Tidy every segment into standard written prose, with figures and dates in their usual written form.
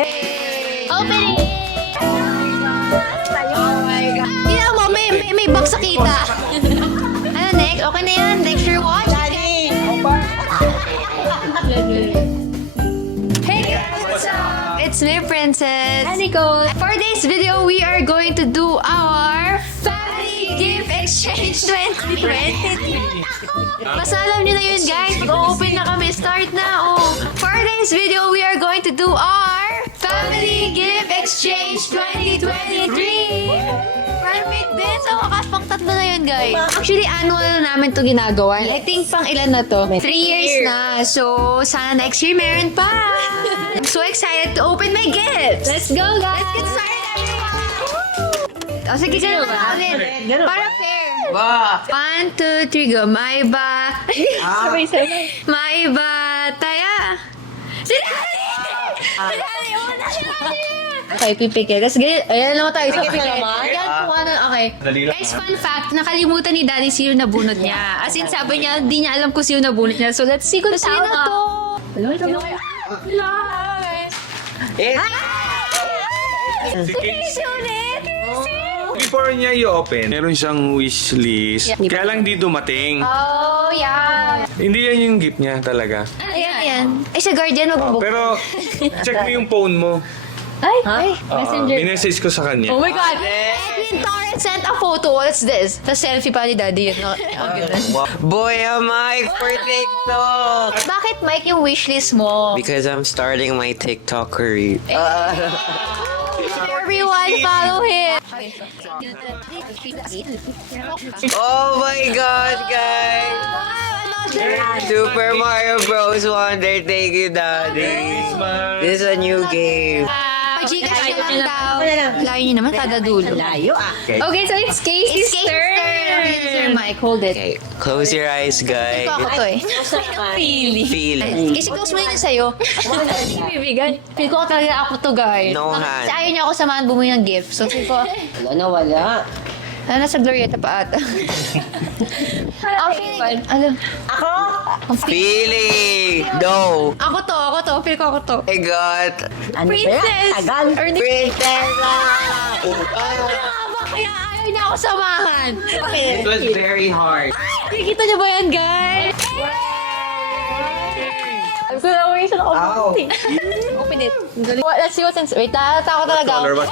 Hey! Opening! Oh my God. Tingnan mo, may box sa kita. Ano, next? Okay na yan. Next your watch. Daddy! Hey guys, what's up? It's me, Princess. Hi, Nicole. For this video, we are going to do our Family Gift Exchange 2023. Mas alam nyo na yun, guys. Mag-open na kami. Start na, oh. For this video, we are going to do our Family Gift Exchange 2023. Perfect din. So, wakas pang tatlo na yun, guys. Actually, annual na namin to ginagawa. I think pang ilan na to? 3 years na. So, sana next year meron pa. I'm so excited to open my gifts. Let's go, guys! Let's get started, everyone! O, sige, ganun ba? Ulit. Para fair. Wow! 1, 2, 3, go. May ba? Sabay-sabay. May ba? Taya. Sinali! Sinali! Una! Okay, pipikil. Tapos ganyan, ayan naman tayo. Pipikil naman? Ayan kung ano, okay. Guys, fun fact, nakalimutan ni Daddy sino nabunot niya. As in, sabi niya, di niya alam kung sino nabunot niya. So, let's see kung sino to. Easy ulit! Before niya i-open, meron siyang wish list. Kaya lang di dumating. Oh, yeah. Hindi yan yung gift niya talaga. Ayan. Ay, sa Guardian, magbubuk. Pero, check mo yung phone mo. Ay, messenger. Minessage ko sa kanya. Oh my God! Nicole Torres sent a photo. What's this? Sa selfie pa ni Daddy yun. Boy, am I for TikTok! Bakit, Mike, yung wishlist mo? Because I'm starting my TikTok career. Everyone, follow him! Oh my God, guys! Super Mario Bros. Wonder, thank you, Daddy. This is a new game. Gcash na lang daw. Layo niyo naman, kada dulo. Layo Okay, so it's Casey's turn. Sir Mike, hold it. Okay, close your eyes, guys. Ito ako to eh. Feeling. Feel it. Kasi close mo yun sa'yo. Bibigay. Feel ko talaga ako to, guys. No hand. Kasi ayaw niya ako samahan bumili ng gift. So, feel ko, Wala. nasa Glorieta pa ata. Okay. Ano? Feeling! No! Ako to. Feel ko ako to. I got Princess! Tagal. Princessa! Kaya ayaw niya ako samahan. It was very hard. Nakikita niyo ba yan, guys? I'm so always on Ow. Open it. Let's see what's inside. Wait, natako talaga ako.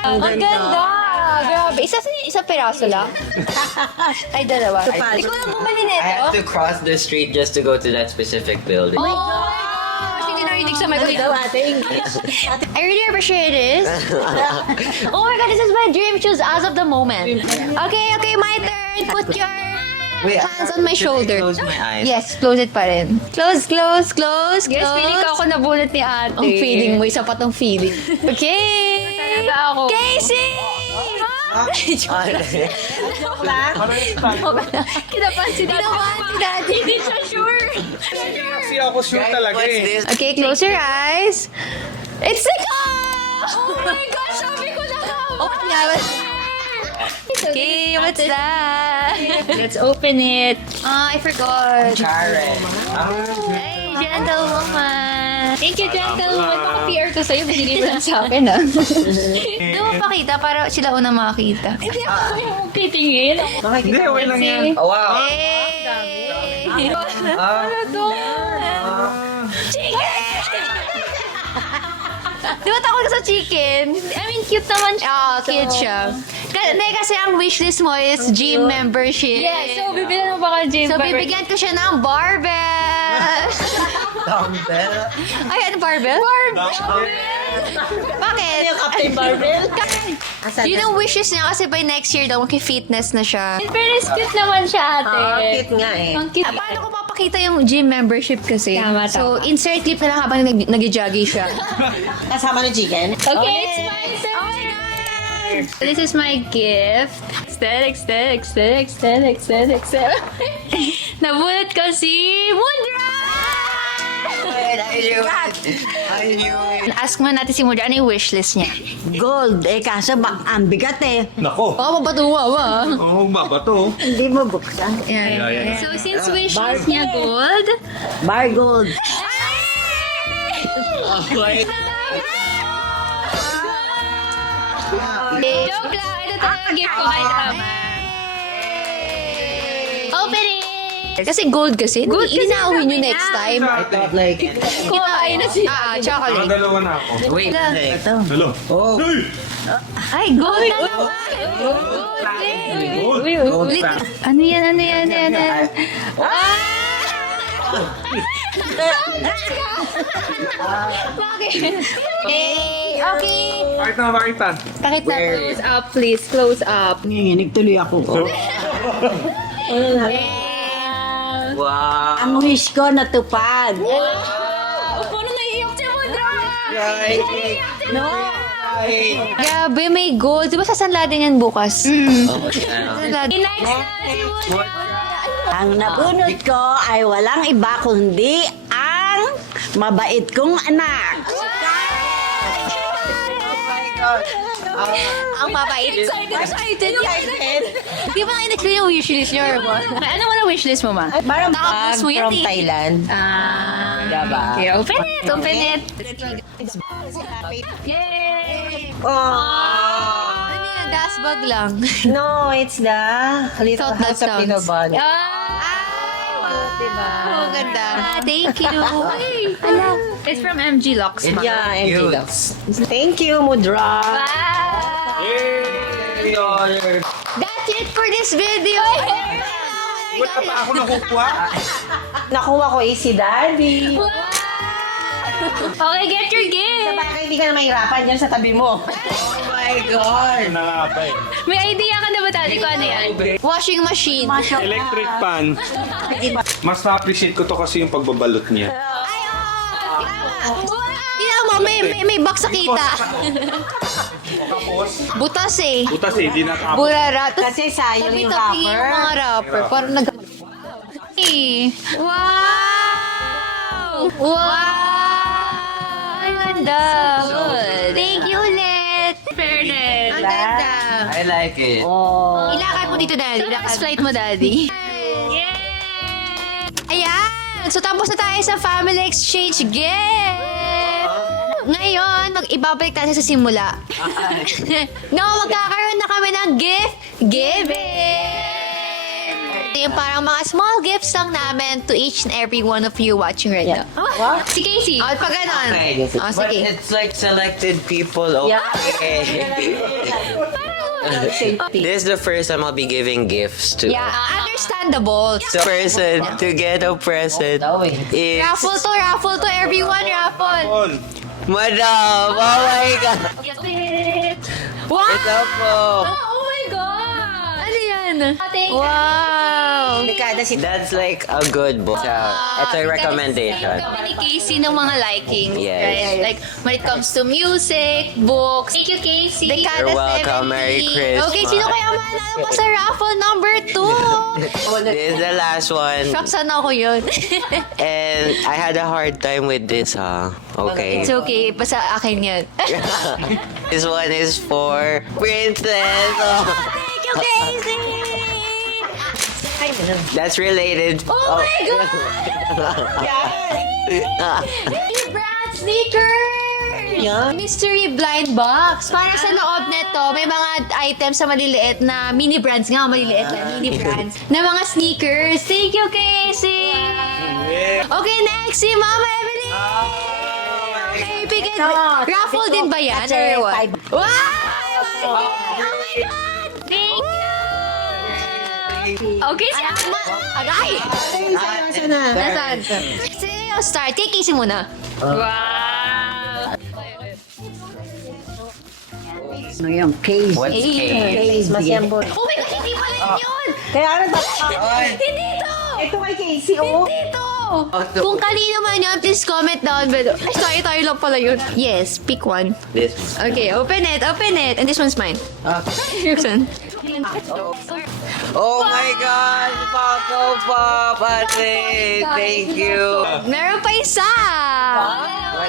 Ang ganda! Grabe. Isang piraso lang? Ay, dalawa. Hindi ko lang bumali I nito. had to cross the street just to go to that specific building. Oh my God! Hindi narinig sa mic. I really appreciate this. Oh my God, this is my dream shoes as of the moment. Okay, my turn. Put your hands on my shoulder. Close my eyes. Yes, close it pa rin. Close. Yes, feeling ko ako nabunot ni ate. Ang feeling mo, isa pa tong feeling. Okay! Talaga ako. Casey! Kinapansin na Si Daddy. Hindi siya sure. Kasi ako sure talaga What's eh. this? Okay, close your eyes. It's Nicole! Oh my gosh, sabi ko na nga. Open nga. Okay, what's that? Let's open it. I forgot. Karen. Hey, gentlewoman. Thank you, gentleman. Baka PR ko sa'yo. Binigay mo lang sa akin, ah. Hindi mo pakita para sila unang makakita. Hindi ako titingin. Hindi, okay lang yan. Oh, wow. Hey! Ano to? Di ba takot ka sa chicken? I mean, cute naman siya. Cute siya. Hindi, kasi ang wishlist mo is gym membership. Yeah, so bibili mo ba ka, Jim? So, bibigyan ko siya ng barbell. Dumbbell. Ay, ano barbell? Bakit? Captain Barbell? Yun ang wishes niya kasi by next year daw, fitness na siya. Pero cute naman siya, ate. Cute nga eh. Ang cute. Paano ko papakita yung gym membership kasi? Tama. So, insert clip na lang habang nag-jogging siya. Kasama ng chicken? Okay, it's my turn. This is my gift. Extend. Nabunot ko si Mundra! I knew it. Ask mo natin si Mudra, ano yung wishlist niya? Gold. Kaso ang bigat Nako. Oh, mapatuwa ba? Oo, babato. Hindi mo buksan. Yeah. So, since wishlist niya gold, Bar gold. joke lang. Ito talaga gift ko kay Tama. Open it! Kasi gold kasi. Gold kasi Inauwi nyo next time. I thought like, Kumain na siya. Chocolate. Dalawa na ako. wait, like, Hello. oh, Ay, gold na naman! Gold! Ulit. Ano yan? Bakit? Okay. Bakit na makita? Bakit na? Close up, please. Close up. Nanginginig tuloy ako. wow. Ang wish ko natupad. Upo na naiiyak si Mudra! Right. No. Grabe, may gold. Di ba sasanladin yan bukas? Sasanladin. Next na si Mudra! Ang nabunot ko ay walang iba kundi ang mabait kong anak. Ang mabait. Excited. Di ba na-explain yung wishlist niyo? Ano mo na wishlist mo, ma? Parang Nakapos mo yan from eh. Thailand. Diba? Okay, open it! Open it! Yay! Ano yan? Dasbag lang. No, it's the little Thought that house of little sounds. bunny. Diba? Oh, ganda. Thank you. Ala. It's from MG Locks, ma. Yeah, and Cute. Lux. Thank you, Mudra. Yay! Order. That's it for this video. Wala pa ako nakukuha. Nakuha ko si Daddy. Okay, get your gift! Baka hindi ka na mahirapan dyan sa tabi mo. Oh my God. Na nga ba eh. May idea ka na ba, Daddy, kung ano yan? Washing machine. Electric pan. Mas na-appreciate ko to kasi yung pagbabalot niya. Tingnan mo, may box sa kita. Tapos, Butas eh. butas eh, di nakapot. Burarat. Kasi sayang yung Tabi-tabi yung rapper. mga rapper. Parang nag... Wow! Wow! Ang ganda. Good. Thank you ulit. Fairness. Ang ganda. I like it. Oh. Ilakad mo dito, Daddy. Next flight mo, Daddy. Ayan! So, tapos na tayo sa family exchange gift! Ngayon, ibabalik tayo sa simula. No, magkakaroon na kami ng gift giving! Ito yung parang mga small gifts lang namin to each and every one of you watching right now. What? Si Casey. Oh, pag ganon. Okay. Oh, But sige. it's like selected people. Yeah. Okay. This is the first time I'll be giving gifts to. Yeah, understandable. The person to get a present is Raffle to everyone, raffle. On. Madam. Oh my God. Wow! Ito po. Oh my God! Ano yan? Thank you. Wow! That's like a good book. So, it's a recommendation. Kami ni Casey ng mga likings. Yes. Right? Like, when it comes to music, books. Thank you, Casey. Dekada You're welcome. 70. Merry Christmas. Okay, sino kaya manalo pa sa raffle number 2? This is the last one. Shock sana ako yun. And I had a hard time with this, huh? Okay. It's okay, basta akin yan. This one is for Princess. Oh. Thank you, Casey! That's related. Oh my God! Mini brand sneakers! Mystery blind box. Para sa loob nito, may mga items sa maliliit na mini brands nga, maliliit na mini brands na mga sneakers. Thank you, Casey! Okay, next, si Mama Evelyn! Okay, bigyan. Raffle din ba yan? Or what? Wow! Oh my God! Thank you! Okay, si Akma. Aray! Nasaan? Sino yung start? Kay Casey muna. Wow! Ano yung case? What's cake? Case, masyambol. Oh my God, hindi pala yun! Kaya ano ba? Hindi to! Ito kay Casey, oh. Hindi to! Kung kanino man yun, please comment down below. Ay, tayo lang pala yun. Yes, pick one. This one. Okay, open it. And this one's mine. Yuksan. Oh my gosh! Paco Pop, ate! Thank you! Meron pa isa!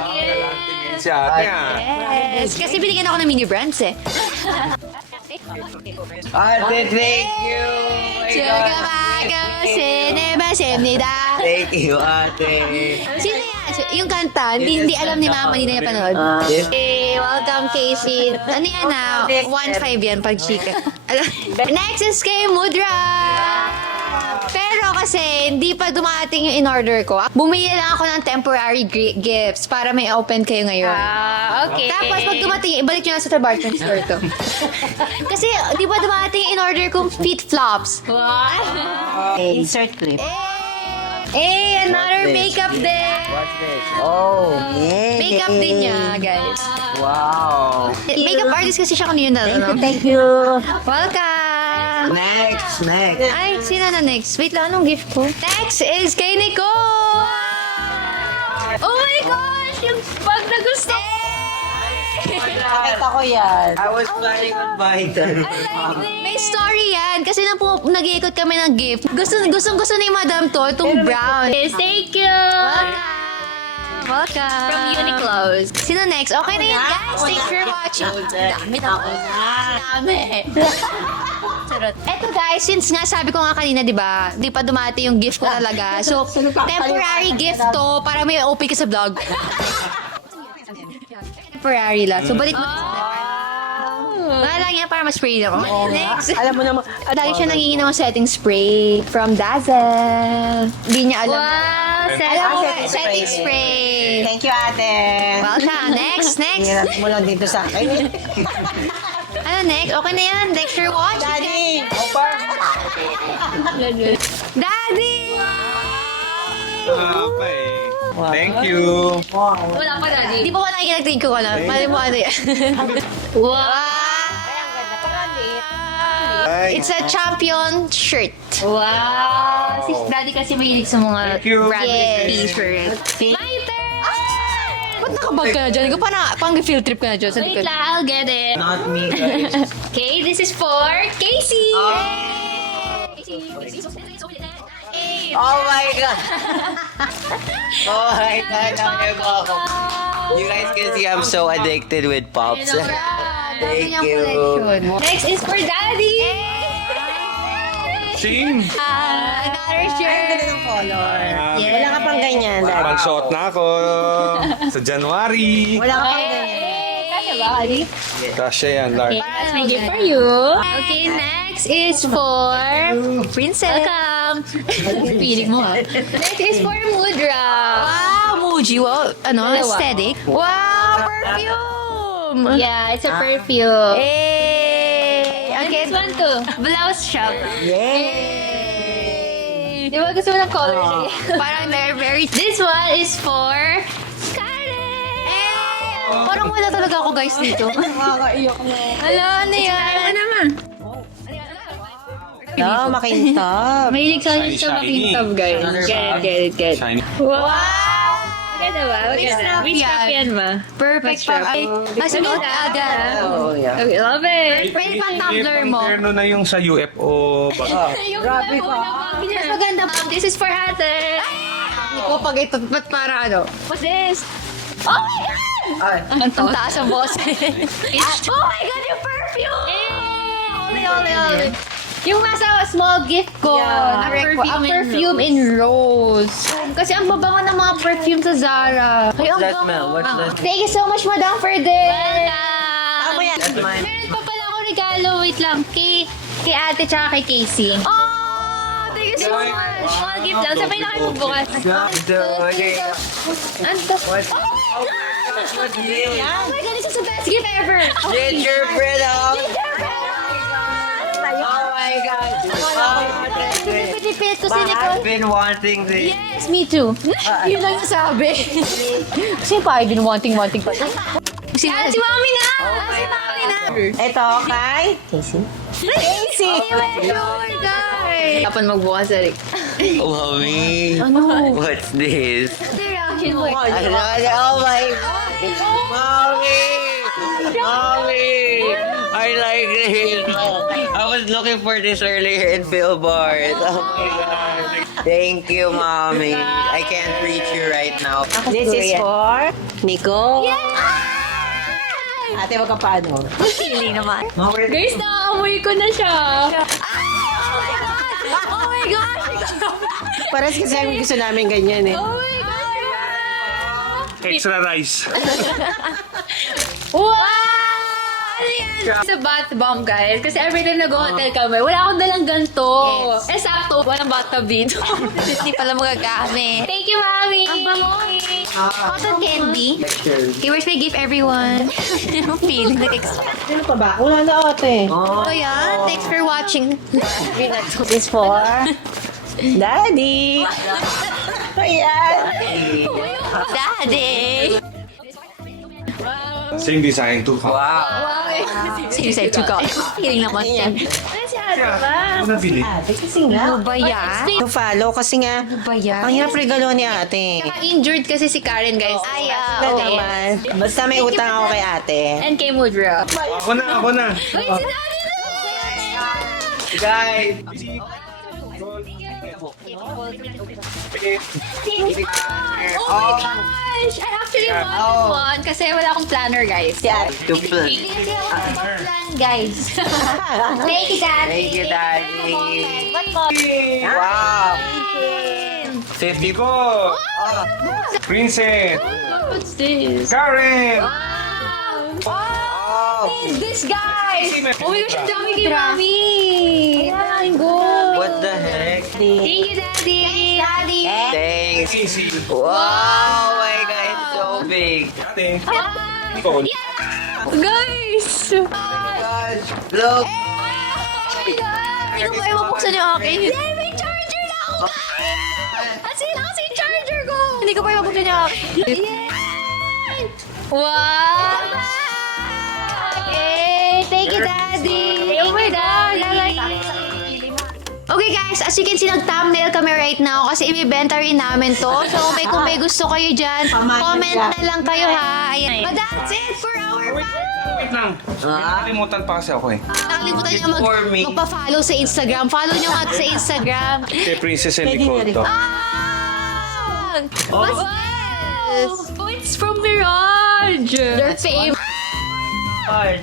Tingin si ate ah. Yes, kasi binigyan ako ng mini brands eh. Ate, thank you! Oh my Sugar God! Mago, Cinema, Semnida. Thank you, ate! Sino yan? Yung kanta, hindi alam ni Mama, hindi na napanood. Yes. Hey, welcome Casey. Ano yan na? 1.5 yan pag chika. Next is kay Mudra. Pero kasi, hindi pa dumating yung in-order ko. Bumili lang ako ng temporary gifts para may open kayo ngayon. Okay. Tapos pag dumating, ibalik nyo na sa department store to. Kasi, di ba dumating yung in-order kong feet flops? Insert clip. Eh, another What's this? makeup din. What's this? Oh, Yay! Makeup din niya, guys. wow! Makeup artist kasi siya kanina. Thank you. Welcome! Next! Ay, sino na next? Wait lang, anong gift ko? Next is kay Nicole! Oh my gosh! Yung bag na gusto ko! Nakita ko yan. I was planning on buying that. May story yan. Kasi nang nag-iikot kami ng gift. Gustong-gusto ni Madam to, itong brown. Yes, thank you. Welcome! From Uniqlo's. Sino next? Okay na yun, guys. Thanks for watching. Dami. Charot. Eto guys, since nga sabi ko nga kanina, di ba? Di pa dumati yung gift ko talaga. So, temporary gift to para may OP ka sa vlog. Temporary lang. So, balik mo. Wala lang yan para ma-spray ako. Next. Alam mo naman. Lagi siya nangingi ng setting spray from Dazzle. Hindi niya alam. Wow, Alam mo, setting setting spray. Thank you, ate. Welcome. Next. Hirap mo lang dito sa akin. Ano next? Okay na yan. Thanks for watching. Daddy! Daddy! Pa eh. Thank you. Wala pa, Daddy. Di ba wala nakikinig ko na? Mali mo ano yan. Wow. It's a champion shirt. Wow. Si Daddy kasi mahilig sa mga Thank you. branded Yes. t-shirt. My turn! Ba't nakabag ka na dyan? Ikaw pang field trip ka na dyan sa Wait likod. lang, I'll get it. Not me, guys. Okay, this is for Casey. Oh my God! Oh my God! Welcome. You guys can see I'm so addicted with pops. Thank you. Next is for Daddy. Same. Another shirt. Wala ka pang ganyan, Daddy. Magsuot na ako sa January. Wala ka pang ganyan. Kasya ba, Daddy? Kasya yan, Lark. Okay, that's my gift for you. Okay, next is for Princess. Welcome. Piling mo, ha? Next is for Mudra. Wow, Muji. Wow, ano? Dalawa. Aesthetic. Wow, perfume. Yeah, it's a perfume. Hey. And Okay. this one too. Blouse shop. Yay! Di ba gusto mo ng color? Parang they're very... This one is for Karen. Parang wala talaga ako guys dito. Nakakaiyak mo. Hello, ano yan? Ano naman? No, makintab. Mahilig sa Shiny, sa shiny. makintab, guys. Get it. Shiny. Wow! Maganda ba? strap Which strap yan? yan ba? Perfect pa. Ay, sunod agad. Oh yeah. Okay, love it. Pwede pang tumbler mo. Interno na yung sa UFO. Yung Grabe level ka. ng bag niya. Mas maganda pa. This is for Hatter. Ko pag ito, ba't para ano? What's this? Oh my God! Ang taas ang boss. Oh my God, yung perfume! Ole. Yung nasa small gift ko, Yeah. na perfume in rose. Kasi ang babango ng mga perfume sa Zara. Ay, What's ang that bango. smell? What's that? Thank you so much, Madam, for this. Tama yan. That's mine. Meron pa pala ako regalo. Wait lang. Kay ate tsaka kay Casey. Oh, thank you so much. Small gift lang. Sabay na kayo magbukas. Okay. Ano? What's Oh this? my God, this is the best gift ever. Gingerbread up! Oh my God. Pinipit ko si But Nicole. I've been wanting this. Yes, me too. Yun lang yung sabi. Kasi pa, I've been wanting pa. Si Mami na! Si Mami na! Ito, kay Casey. Casey! guys. Kapan magbukas, Eric? Mommy. Ano? What's this? Reaction mo. Oh my God. Mommy! Mommy! I like this. I was was looking for this earlier in billboards. Oh my God. Thank you, Mommy. I can't reach you right now. This is for Nico. Ate, wag ka paano? Hindi naman. Guys, naamoy ko na siya. Oh my gosh! Paras kasi ang gusto namin ganyan eh. Oh my God! Extra rice. Wow! Ano yan? Sa bath bomb, guys. Kasi every time nag-hotel kami, wala akong dalang ganito. Yes. Sakto, walang bathtub dito. Hindi pala magagamit. Thank you, Mami! Ang bango. Cotton candy. Okay, where's my gift, everyone? I'm feeling like Ano pa ba? Wala na ate. Oh, yeah. Thanks for watching. This for Daddy. Ayan. Daddy. Same design too. Wow. Same side to God. Feeling naman yan. Ano si Ate ba? Ano nabili? Ate, kasi nga. Ano ba yan? Follow kasi nga. Ba yan? Ang hirap regalo ni ate. Injured kasi si Karen, guys. Ay, Wala naman. Basta may utang ako kay ate. And kay Mudra. Ako na. Wait, si Daddy na! Guys. Oh my gosh! I actually want one kasi wala akong planner, guys. Si ate. To plan. Hindi ako mag-plan, guys. Thank you, Daddy. Thank you, Daddy. What more? Wow. 50 Nico. Princess. What's this? Karen. Oh, This, guys! Oh my gosh, ang dami kay Mami! Ayan, go! what the heck? Thank you, Daddy! Daddy! Thanks. Wow, my God, it's so big. Ate. Nico. Guys! Gosh, look. Hindi ko ba mabuksan yung akin? Yay, may charger na ako, guys! Kasi charger ko! Hindi ko pa mabuksan yung akin. Yay! Wow! Yay! Thank you, Daddy! Oh my God! Okay guys, as you can see, nag-thumbnail kami right now kasi ibibenta rin namin to. So kung may gusto kayo dyan, comment na lang kayo ha. Ayan. But that's it for our Wait lang. Nakalimutan pa kasi ako eh. Nakalimutan nyo For me. magpa-follow sa Instagram. Follow nyo nga sa Instagram. Kay Princess and Nicole to. What's Wow! this? Oh, it's from Mirage! They're famous.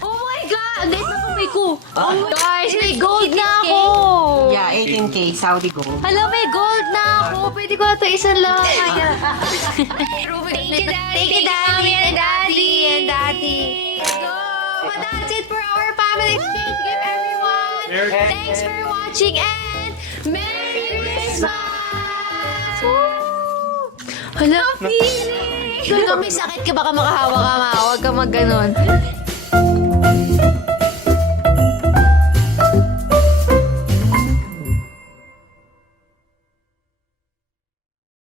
Oh my God! Ang liit na kamay ko! Oh my Guys, may gold na ako! Yeah, 18K, Saudi gold. Hala, may gold na ako! Pwede ko na ito isa lang. Ayan. Thank you, Daddy! Thank you, Daddy and Daddy and Daddy. So, but that's it for our family exchange gift, everyone. Thanks for watching and Merry Christmas! Woo! Hala, feeling! Kung may sakit ka, baka makahawa ka, ma. Huwag ka mag-ganon.